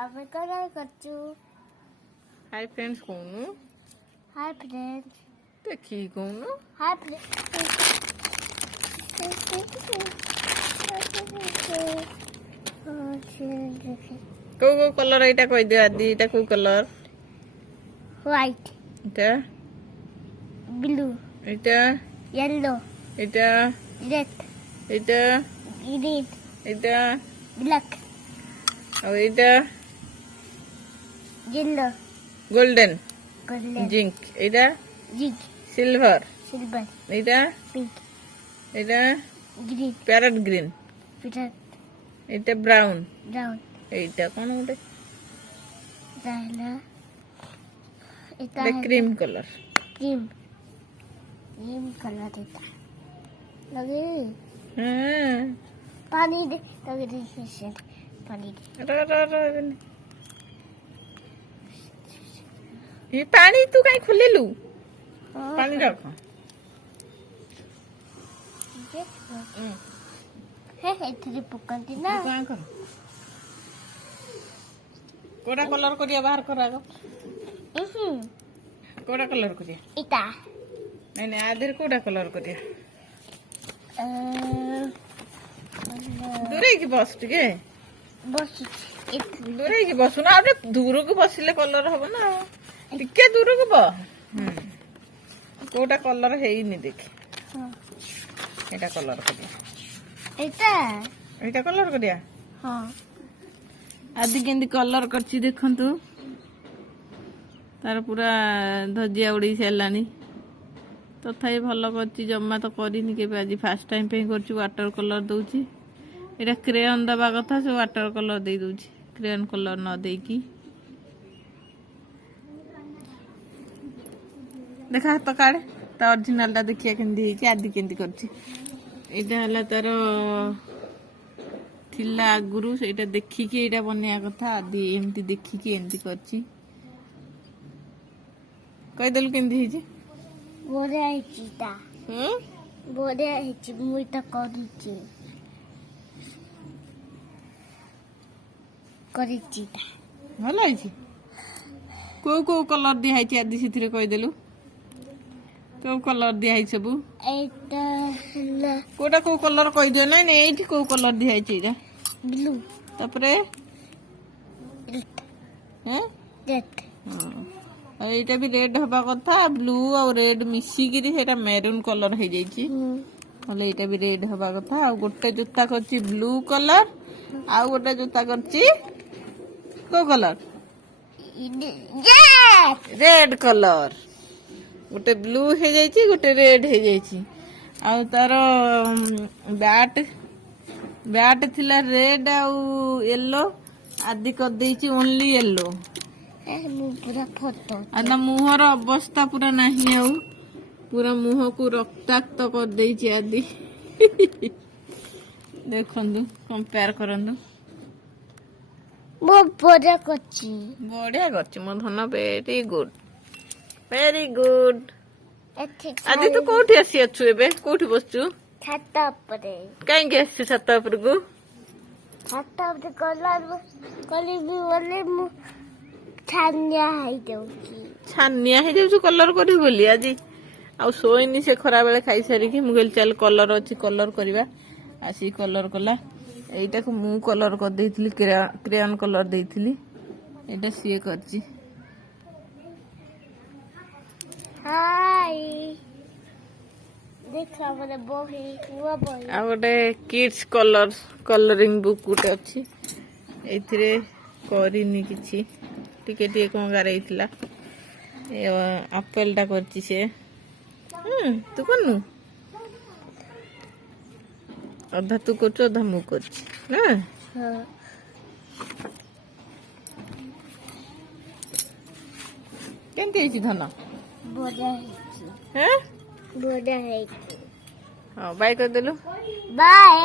ଆମେ କଲର କରୁଛୁ। High friends କହୁନୁ। High friend. ଦେଖିକି କହୁନୁ। High friend. କୋଉ କୋଉ କଲର ଏଇଟା କହିଦିଅ ଆଦି। ଏଇଟା କୋଉ କଲର? ହ୍ୱାଇଟ, ଏଇଟା ବ୍ଲୁ, ଏଇଟା ୟେଲୋ, ଏଇଟା ରେଡ୍, ଏଇଟା ଗ୍ରୀନ, ଏଇଟା ବ୍ଲାକ୍, ଆଉ ଏଇଟା ୟେଲୋ, ଗୋଲ୍ଡେନ ଗୋଲ୍ଡେନ, ଜିଙ୍କ, ଏଇଟା ଜିଙ୍କ, ସିଲଭର, ସିଲଭର, ଏଇଟା ପିଙ୍କ, ଏଇଟା ଗ୍ରୀନ, ପ୍ୟାରଟ ଗ୍ରୀନ, ବ୍ଲାକ୍, ଏଇଟା ବ୍ରାଉନ, ବ୍ରାଉନ, ଏଇଟା କଣ ଗୋଟେ ହେଲା এটা cream colour. Cream cream colour এটা লাগে পানি দে লাগে দিছে পানি দে ଏ ପାଣି ତୁ କାଇଁ ଖୋଲିଲୁ? ପାଣି ରଖ। ହେ ଏଥିରେ ପକାନ୍ତି ନା। କୋଉଟା କଲର କରିବା ବାହାର କର ଆଗ। କୋଉଟା କଲର କରିବା? ଏଟା ନାଇଁ ନାଇଁ ଆ ଦେହରେ କୋଉଟା କଲର କରିବା? ଦୂରେଇକି ବସ ଟିକେ। ବସିଛି ଦୂରେଇକି ବସୁନ। ଆଉ ଟିକେ ଦୂରକୁ ବସିଲେ କଲର ହବ ନା। ଟିକେ ଦୂରକୁ ବ। କୋଉଟା କଲର ହେଇନି ଦେଖି। ଏଇଟା କଲର କରିବା। ଏଟା ଏଇଟା କଲର କରିବା। ହଁ ଆଦି କେମିତି କଲର କରିଛି ଦେଖନ୍ତୁ। ତାର ପୁରା ଧଜିଆ ଉଡେଇ ସାରିଲାଣି। ତଥାପି ଭଲ କରିଛି। ଜମା ତ କରିନି କେବେ। ଆଜି ଫାଷ୍ଟ ଟାଇମ୍ ପାଇଁ କରୁଛି। ୱାଟର କଲର ଦଉଛି। ଏଇଟା କ୍ରେୟନ ଦବା କଥା, ସେ ୱାଟର କଲର ଦେଇ ଦଉଛି। କ୍ରେୟନ କଲର ନ ଦେଇକି। ଦେଖା ହାତ କାଢେ। ତା ଅରିଜିନାଲ ଟା ଦେଖିବା କେମିତି ହେଇଛି। ଆଦି କେମିତି କରିଛି। ଏଇଟା ହେଲା ତାର ଥିଲା ଆଗରୁ। ସେଇଟା ଦେଖିକି ଏଇଟା ବନେଇବା କଥା। ଆଦି ଏମିତି ଦେଖିକି ଏମିତି କରିଛି। କହିଦେଲୁ କେମିତି ହେଇଛି? ବଢିଆ ହେଇଛି ତା। ବଢିଆ ହେଇଛି। ମୁଁ ଏଟା କରିଛି ତା। ଭଲ ହେଇଛି। କୋଉ କୋଉ କଲର ଦିଆ ହେଇଛି ଆଦି ସେଥିରେ କହିଦେଲୁ। କୋଉ କଲର ଦିଆ ହେଇଛି ସବୁ? ଏଇଟା ହେଲା କୋଉଟା କୋଉ କଲର କହିଦିଅ। ନାଇଁ ନାଇଁ ଏଇଠି କୋଉ କଲର ଦିଆ ହେଇଛି? ଏଇଟା ବ୍ଲୁ, ତାପରେ ରେଡ୍, ଆଉ ଏଇଟା ବି ରେଡ୍ ହବା କଥା। ବ୍ଲୁ ଆଉ ରେଡ୍ ମିଶିକିରି ସେଇଟା ମେରୁନ୍ କଲର ହେଇଯାଇଛି। ନହେଲେ ଏଇଟା ବି ରେଡ୍ ହବା କଥା। ଆଉ ଗୋଟେ ଜୋତା କରିଛି ବ୍ଲୁ କଲର। ଆଉ ଗୋଟେ ଜୋତା କରିଛି କୋଉ କଲର? Red colour. ଗୋଟେ ବ୍ଲୁ ହେଇଯାଇଛି, ଗୋଟେ ରେଡ୍ ହେଇଯାଇଛି। ଆଉ ତାର ବ୍ୟାଟ୍ ଥିଲା ରେଡ୍ ଆଉ ୟେଲୋ। ଆଦି କରିଦେଇଛି ଓନ୍ଲି ୟେଲୋ। ଆଉ ତା ମୁହଁର ଅବସ୍ଥା ପୁରା ନାହିଁ। ଆଉ ପୁରା ମୁହଁକୁ ରକ୍ତାକ୍ତ କରିଦେଇଛି ଆଦି। ଦେଖନ୍ତୁ, କମ୍ପେୟାର କରନ୍ତୁ। ବଢିଆ କରିଛି। ବଢିଆ କରିଛି ମୋ ଧନ। Very good, very good. ଆଦି ତୁ କୋଉଠି ଆସି ଅଛୁ ଏବେ? କୋଉଠି ବସିଛୁ? ଛାତ ଉପରେ। କାହିଁକି ଆସିଛୁ ଛାତ ଉପରକୁ? ଛାତ ଉପରେ କରିବି ବୋଲି ମୁଁ ଛାନିଆ ହେଇଯାଉଛି। ଛାନିଆ ହେଇଯାଉଛୁ କଲର କରିବୁ ବୋଲି ଆଜି? ଆଉ ଶୋଇନି ସେ ଖରା ବେଳେ ଖାଇସାରିକି। ମୁଁ କହିଲି ଚାଲ କଲର ଅଛି, କଲର କରିବା। ଆସିକି କଲର କଲା। ଏଇଟାକୁ ମୁଁ କଲର କରିଦେଇଥିଲି। କ୍ରେୟନ କଲର ଦେଇଥିଲି। ଏଇଟା ସିଏ କରିଛି। ଆଉ ଗୋଟେ କିଡ୍ସ କଲରିଂ ବୁକ୍ ଗୋଟେ ଅଛି। ଏଇଥିରେ କରିନି କିଛି। ଟିକେ ଟିକେ କଣ ଗାରେଇଥିଲା। ଆପେଲ ଟା କରିଛି ସେ। ତୁ କରୁନୁ? ଅଧା ତୁ କରୁଛୁ, ଅଧା ମୁଁ କରୁଛି ନା। କେମିତି ହେଇଛି ଧନ? ବଢିଆ ହେଇଛି। ବଢିଆ ହେଇଛି। ହଁ ବାଇ କରିଦେଲୁ। ବାଏ।